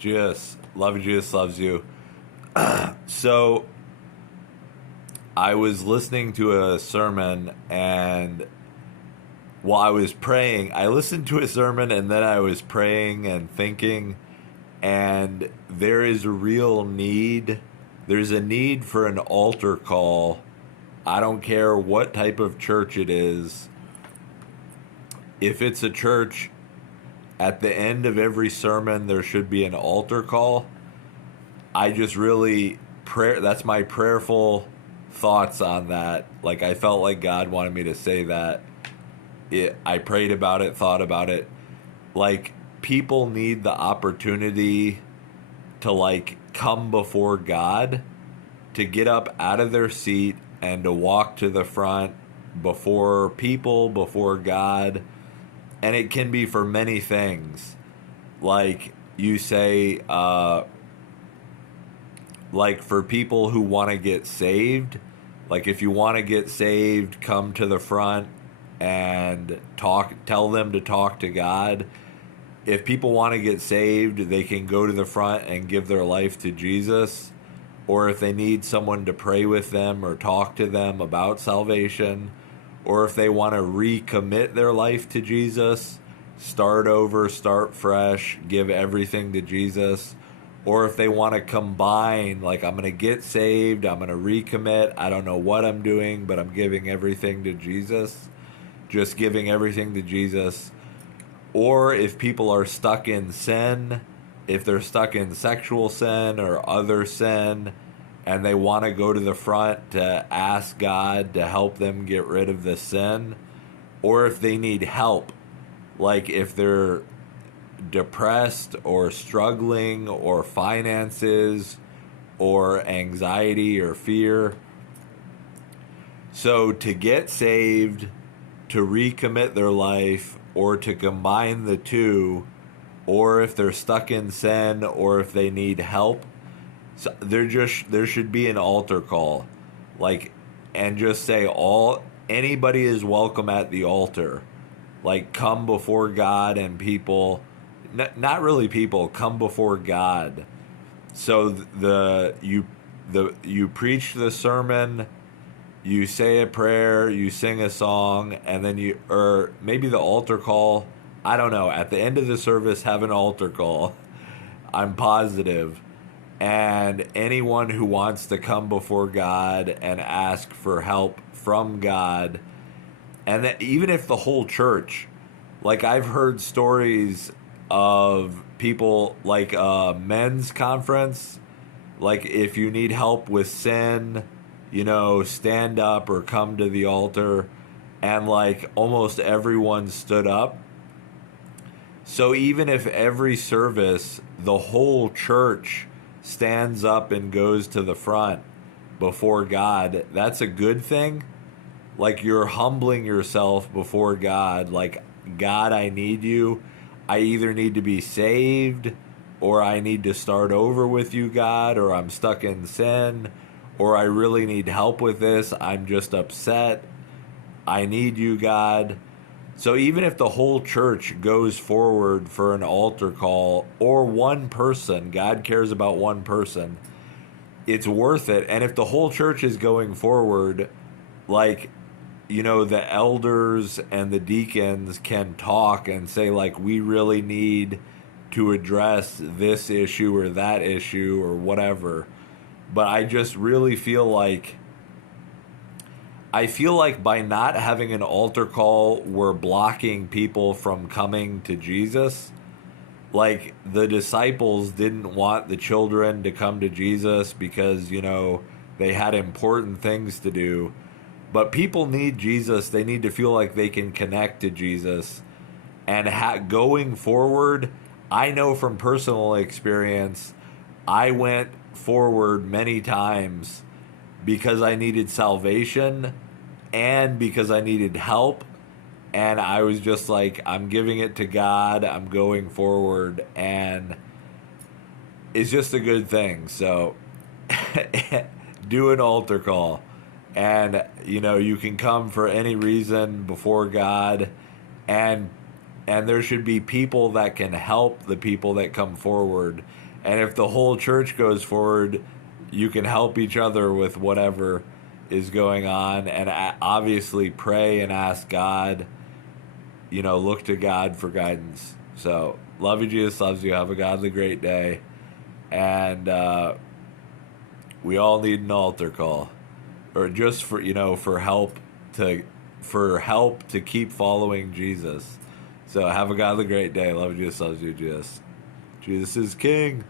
Jesus, love you, Jesus loves you. So I was listening to a sermon, and while I was praying, I listened to a sermon and then I was praying and thinking, and there is a real need. There's a need for an altar call. I don't care what type of church it is. If it's a church, at the end of every sermon, there should be an altar call. I just really that's my prayerful thoughts on that. Like, I felt like God wanted me to say that. I prayed about it, thought about it. Like, people need the opportunity to, like, come before God, to get up out of their seat and to walk to the front before people, before God. And it can be for many things. Like, you say, like, for people who want to get saved, like, if you want to get saved, come to the front and tell them to talk to God. If people want to get saved, they can go to the front and give their life to Jesus. Or if they need someone to pray with them or talk to them about salvation, or if they want to recommit their life to Jesus, start over, start fresh, give everything to Jesus. Or if they want to combine, like, I'm going to get saved, I'm going to recommit, I don't know what I'm doing, but I'm giving everything to Jesus. Just giving everything to Jesus. Or if people are stuck in sin, if they're stuck in sexual sin or other sin, and they want to go to the front to ask God to help them get rid of the sin, or if they need help, like if they're depressed or struggling or finances or anxiety or fear. So to get saved, to recommit their life, or to combine the two, or if they're stuck in sin, or if they need help, so there should be an altar call, like, and just say anybody is welcome at the altar, like, come before God and people, not really people, come before God. So you preach the sermon, you say a prayer, you sing a song, and then or maybe the altar call, I don't know, at the end of the service, have an altar call. I'm positive. And anyone who wants to come before God and ask for help from God, and that even if the whole church, like, I've heard stories of people, like a men's conference, like, if you need help with sin, stand up or come to the altar, and, like, almost everyone stood up. So even if every service, the whole church stands up and goes to the front before God, that's a good thing. Like, you're humbling yourself before God, like, God, I need you. I either need to be saved, or I need to start over with you, God, or I'm stuck in sin, or I really need help with this, I'm just upset, I need you, God. So even if the whole church goes forward for an altar call, or one person, God cares about one person, it's worth it. And if the whole church is going forward, like, the elders and the deacons can talk and say, like, we really need to address this issue or that issue or whatever. But I just really feel like by not having an altar call, we're blocking people from coming to Jesus. Like, the disciples didn't want the children to come to Jesus because, they had important things to do. But people need Jesus. They need to feel like they can connect to Jesus. And going forward, I know from personal experience, I went forward many times because I needed salvation and because I needed help. And I was just like, I'm giving it to God. I'm going forward. And it's just a good thing. So do an altar call. And, you can come for any reason before God. And there should be people that can help the people that come forward. And if the whole church goes forward, you can help each other with whatever is going on, and obviously pray and ask God, look to God for guidance. So, love you, Jesus loves you. Have a godly great day. And we all need an altar call, or just for help to keep following Jesus. So have a godly great day. Love you, Jesus loves you. Jesus is King.